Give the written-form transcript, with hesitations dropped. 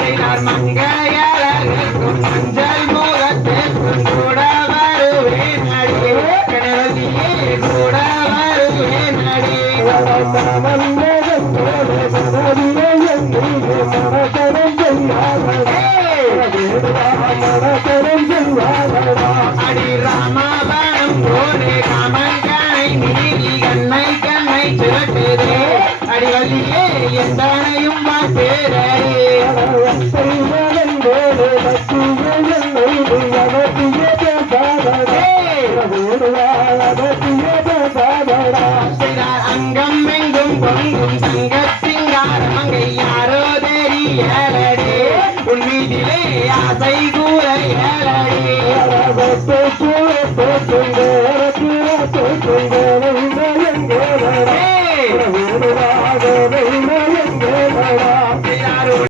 செய்தார் மங்கையாளர்களுக்கும் மஞ்சள் முகத்திற்கும் கூட வருவேன் அடி கணவதியே கூட வருவேன் அடி அடி ராமபானம் போனே காமங்கனை நீதி கண்ணை கண்ணை சுரட்டுதே அடிவல்லியே எந்தனையும் பேரே அங்கம் எங்கும் பொங்கும் தங்க சிங்காரம் அங்கை யாரோ தெரியலடே உன் மீதிலே ஆசை கூற ஏழடே